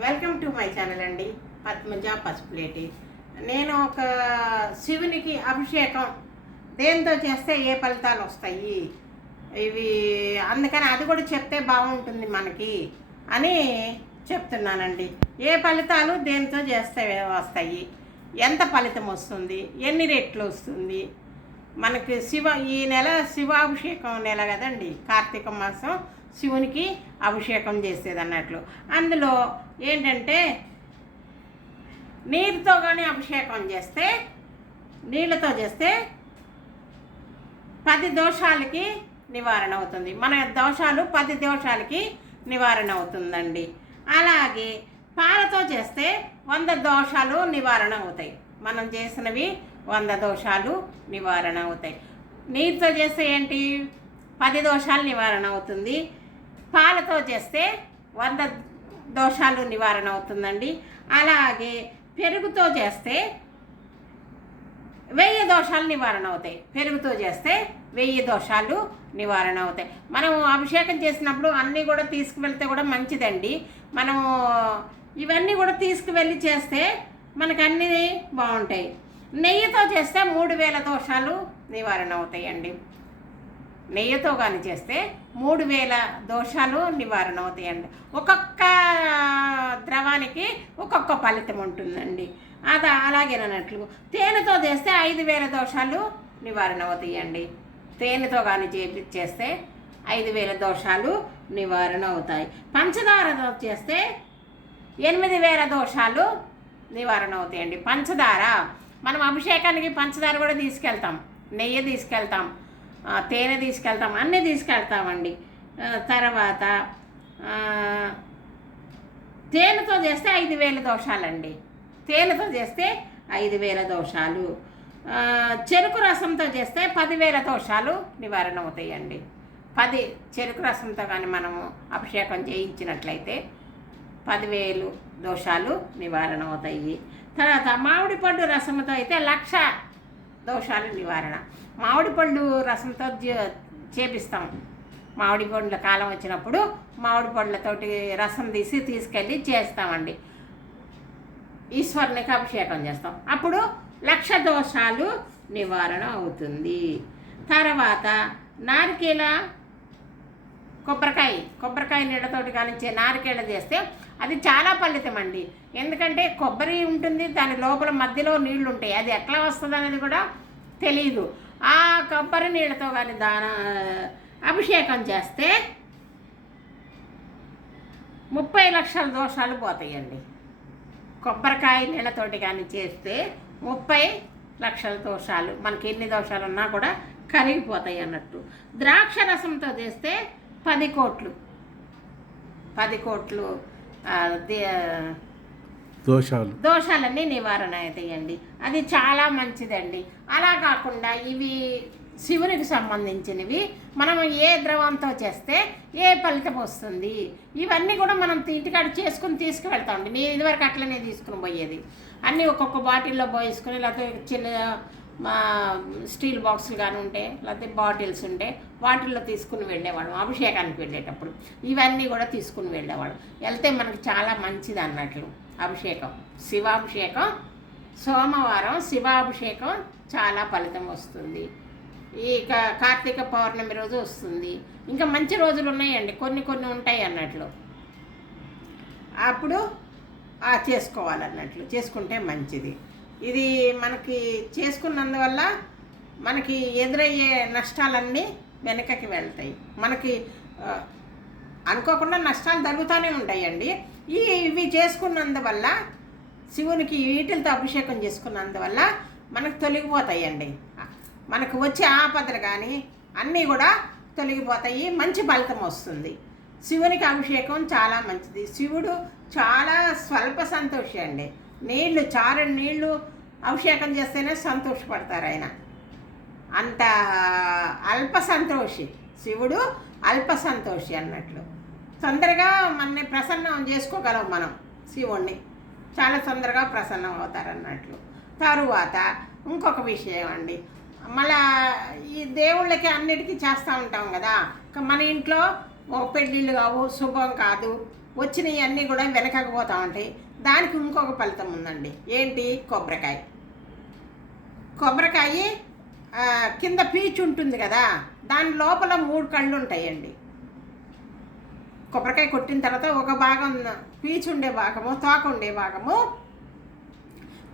Welcome to my channel అండి పద్మజ పసుపులేటి నేను ఒక శివునికి అభిషేకం దేంతో చేస్తే ఏ ఫలితాలు వస్తాయి? ఇవి అందుకని అది కూడా చెప్తే బాగుంటుంది మనకి అని చెప్తున్నానండి. ఏ ఫలితాలు దేంతో చేస్తే వస్తాయి? ఎంత ఫలితం వస్తుంది? ఎన్ని రెట్లు వస్తుంది? మనకి శివ ఈ నెల శివాభిషేకం నెల కదండి కార్తీక మాసం. శివునికి అభిషేకం చేసేది అన్నట్లు అందులో ఏంటంటే నీరుతో కానీ అభిషేకం చేస్తే నీళ్ళతో చేస్తే పది దోషాలకి నివారణ అవుతుంది. మన దోషాలు పది దోషాలకి నివారణ అవుతుందండి. అలాగే పాలతో చేస్తే వంద దోషాలు నివారణ అవుతాయి. మనం చేసినవి వంద దోషాలు నివారణ అవుతాయి. నీటితో చేస్తే ఏంటి? పది దోషాలు నివారణ అవుతుంది. పాలతో చేస్తే వంద దోషాలు నివారణ అవుతుందండి. అలాగే పెరుగుతో చేస్తే వెయ్యి దోషాలు నివారణ అవుతాయి. పెరుగుతో చేస్తే వెయ్యి దోషాలు నివారణ అవుతాయి. మనం అభిషేకం చేసినప్పుడు అన్నీ కూడా తీసుకువెళ్తే కూడా మంచిదండి. మనము ఇవన్నీ కూడా తీసుకువెళ్ళి చేస్తే మనకు అన్నీ బాగుంటాయి. నెయ్యితో చేస్తే మూడు వేల దోషాలు నివారణ అవుతాయండి. నెయ్యితో కానీ చేస్తే మూడు వేల దోషాలు నివారణ అవుతాయండి ఒక్కొక్క ద్రవానికి ఒక్కొక్క ఫలితం ఉంటుందండి. అది అలాగేనట్లు తేనెతో చేస్తే ఐదు వేల దోషాలు నివారణ అవుతాయండి తేనెతో కానీ చేపి చేస్తే ఐదు వేల దోషాలు నివారణ అవుతాయి పంచదారతో చేస్తే ఎనిమిది వేల దోషాలు నివారణ అవుతాయండి పంచదార మనం అభిషేకానికి పంచదార కూడా తీసుకెళ్తాం. నెయ్యి తీసుకెళ్తాం. తేనె తీసుకెళ్తాం అన్నీ తీసుకెళ్తామండి. తర్వాత తేనెతో చేస్తే ఐదు వేల దోషాలండి. తేనెతో చేస్తే ఐదు వేల దోషాలు. చెరుకు రసంతో చేస్తే పదివేల దోషాలు నివారణ అవుతాయండి పది చెరుకు రసంతో కానీ మనము అభిషేకం చేయించినట్లయితే పదివేలు దోషాలు నివారణ అవుతాయి తర్వాత మామిడి పండు రసంతో అయితే లక్ష దోషాలు నివారణ. మామిడి పళ్ళు రసంతో చేపిస్తాం. మామిడి పండ్ల కాలం వచ్చినప్పుడు మామిడి పండ్లతోటి రసం తీసి తీసుకెళ్ళి చేస్తామండి. ఈశ్వరునికి అభిషేకం చేస్తాం. అప్పుడు లక్ష దోషాలు నివారణ అవుతుంది. తర్వాత నారికేల కొబ్బరికాయ కొబ్బరికాయ నీళ్ళతోటి కానిచ్చే నారికేళ చేస్తే అది చాలా ఫలితం అండి ఎందుకంటే కొబ్బరి ఉంటుంది దాని లోపల మధ్యలో నీళ్ళు ఉంటాయి అది ఎట్లా వస్తుంది అనేది కూడా తెలియదు ఆ కొబ్బరి నీళ్ళతో కానీ దాన అభిషేకం చేస్తే ముప్పై లక్షల దోషాలు పోతాయండి. కొబ్బరికాయ నీళ్ళతోటి కానీ చేస్తే ముప్పై లక్షల దోషాలు మనకి ఎన్ని దోషాలు ఉన్నా కూడా కరిగిపోతాయి అన్నట్టు. ద్రాక్ష రసంతో చేస్తే పది కోట్లు. పది కోట్లు దోషాలు. దోషాలన్నీ నివారణ అవుతాయండి. అది చాలా మంచిదండి. అలా కాకుండా ఇవి శివునికి సంబంధించినవి మనం ఏ ద్రవంతో చేస్తే ఏ ఫలితం వస్తుంది ఇవన్నీ కూడా మనం ఇంటికాడ చేసుకుని తీసుకువెళ్తామండి. నేను ఇదివరకు అట్లనే తీసుకుని పోయేది. అన్నీ ఒక్కొక్క బాటిల్లో పోయేసుకుని లేకపోతే చిన్న మా స్టీల్ బాక్సులు కానీ ఉంటే లేకపోతే బాటిల్స్ ఉంటే వాటిల్లో తీసుకుని వెళ్ళేవాళ్ళం అభిషేకానికి వెళ్ళేటప్పుడు. ఇవన్నీ కూడా తీసుకుని వెళ్ళేవాళ్ళం. వెళ్తే మనకు చాలా మంచిది అన్నట్లు. అభిషేకం శివాభిషేకం సోమవారం శివాభిషేకం చాలా ఫలితం వస్తుంది. ఈ కార్తీక పౌర్ణమి రోజు వస్తుంది. ఇంకా మంచి రోజులు ఉన్నాయండి కొన్ని కొన్ని ఉంటాయి అన్నట్లు. అప్పుడు చేసుకోవాలన్నట్లు చేసుకుంటే మంచిది. ఇది మనకి చేసుకున్నందువల్ల మనకి ఎదురయ్యే నష్టాలన్నీ వెనకకి వెళ్తాయి. మనకి అనుకోకుండా నష్టాలు జరుగుతూనే ఉంటాయండి. ఈ ఇవి చేసుకున్నందువల్ల శివునికి వీటిలతో అభిషేకం చేసుకున్నందువల్ల మనకు తొలగిపోతాయండి. మనకు వచ్చే ఆపదలు కానీ అన్నీ కూడా తొలగిపోతాయి మంచి ఫలితం వస్తుంది. శివునికి అభిషేకం చాలా మంచిది. శివుడు చాలా స్వల్ప సంతోషి అండి. నీళ్ళు చారని నీళ్ళు అభిషేకం చేస్తేనే సంతోషపడతారు ఆయన. అంత అల్ప సంతోషి. శివుడు అల్ప సంతోషి అన్నట్లు. తొందరగా మనని ప్రసన్నం చేసుకోగలం మనం శివుణ్ణి. చాలా తొందరగా ప్రసన్నం అవుతారు అన్నట్లు. తరువాత ఇంకొక విషయం అండి. మళ్ళా ఈ దేవుళ్ళకి అన్నిటికీ చేస్తూ ఉంటాం కదా. మన ఇంట్లో ఒక పెళ్ళిళ్ళు కావు శుభం కాదు వచ్చినవి అన్నీ కూడా వెనకకపోతూ ఉంటాయి. దానికి ఇంకొక ఫలితం ఉందండి. ఏంటి? కొబ్బరికాయ. కొబ్బరికాయ కింద పీచు ఉంటుంది కదా దాని లోపల మూడు కళ్ళు ఉంటాయండి. కొబ్బరికాయ కొట్టిన తర్వాత ఒక భాగం పీచు ఉండే భాగము తోక ఉండే భాగము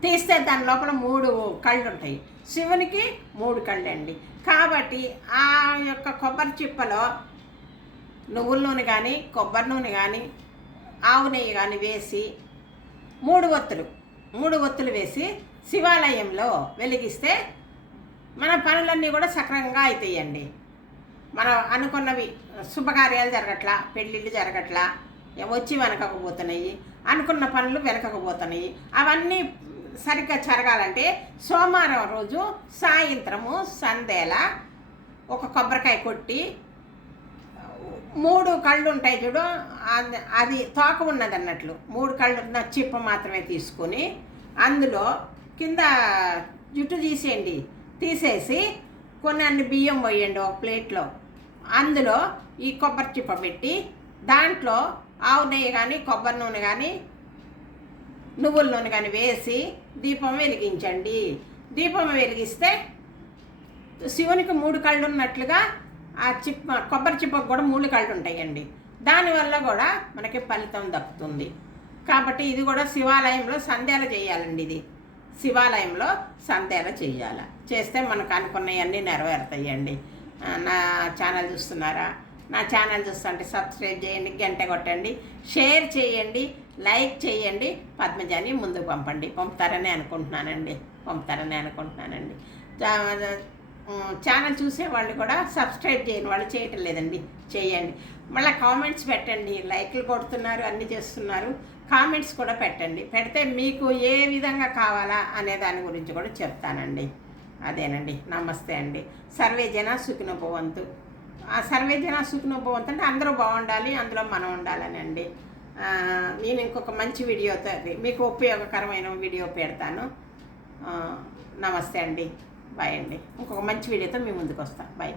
తీస్తే దాని లోపల మూడు కళ్ళు ఉంటాయి. శివునికి మూడు కళ్ళు అండి కాబట్టి ఆ యొక్క కొబ్బరి చిప్పలో నువ్వుల నూనె కానీ కొబ్బరి నూనె కానీ ఆవు నెయ్యి కానీ వేసి మూడు ఒత్తులు మూడు ఒత్తులు వేసి శివాలయంలో వెలిగిస్తే మన పనులన్నీ కూడా సక్రమంగా అవుతాయండి మనం అనుకున్నవి శుభకార్యాలు జరగట్లా పెళ్ళిళ్ళు జరగట్లా వచ్చి వెనకకపోతున్నాయి అనుకున్న పనులు వెనకకపోతున్నాయి అవన్నీ సరిగ్గా జరగాలంటే సోమవారం రోజు సాయంత్రము సందేల ఒక కొబ్బరికాయ కొట్టి మూడు కళ్ళు ఉంటాయి చూడు అది- అది తోక ఉన్నది అన్నట్లు మూడు కళ్ళు ఉన్న చిప్ప మాత్రమే తీసుకొని అందులో కింద జుట్టు తీసేయండి. తీసేసి కొన్ని అన్ని బియ్యం పోయండి ఒక ప్లేట్లో. అందులో ఈ కొబ్బరి చిప్ప పెట్టి దాంట్లో ఆవు నెయ్యి కానీ కొబ్బరి నూనె కానీ నువ్వుల నూనె కానీ వేసి దీపం వెలిగించండి. దీపం వెలిగిస్తే శివునికి మూడు కళ్ళు ఉన్నట్లుగా ఆ చిప్ప కొబ్బరి చిప్పకు కూడా మూడు కళ్ళు ఉంటాయండి. దానివల్ల కూడా మనకి ఫలితం దక్కుతుంది. కాబట్టి ఇది కూడా శివాలయంలో సంధ్యాలు చేయాలండి ఇది. శివాలయంలో సంధ్యాలు చేయాలి. చేస్తే మనకు అనుకున్నవన్నీ నెరవేరుతాయండి. నా ఛానల్ చూస్తున్నారా? నా ఛానల్ చూస్తుంటే సబ్స్క్రైబ్ చేయండి గంట కొట్టండి షేర్ చేయండి లైక్ చేయండి పద్మజాని ముందుకు పంపండి. పంపుతారని అనుకుంటున్నానండి. పంపుతారని అనుకుంటున్నానండి. ఛానల్ చూసే వాళ్ళు కూడా సబ్స్క్రైబ్ చేయని వాళ్ళు చేయటం లేదండి. చేయండి. మళ్ళీ కామెంట్స్ పెట్టండి. లైక్లు కొడుతున్నారు అన్నీ చేస్తున్నారు. కామెంట్స్ కూడా పెట్టండి. పెడితే మీకు ఏ విధంగా కావాలా అనే దాని గురించి కూడా చెప్తానండి. అదేనండి. నమస్తే అండి. సర్వే జన సుఖినోభవంతు ఆ సర్వే జన సుఖినోభవంతు అంటే అందరూ బాగుండాలి అందులో మనం ఉండాలని అండి నేను ఇంకొక మంచి వీడియోతో మీకు ఉపయోగకరమైన వీడియో పెడతాను. నమస్తే అండి. బాయ్ అండి. ఇంకొక మంచి వీడియోతో మీ ముందుకు వస్తాను బాయ్.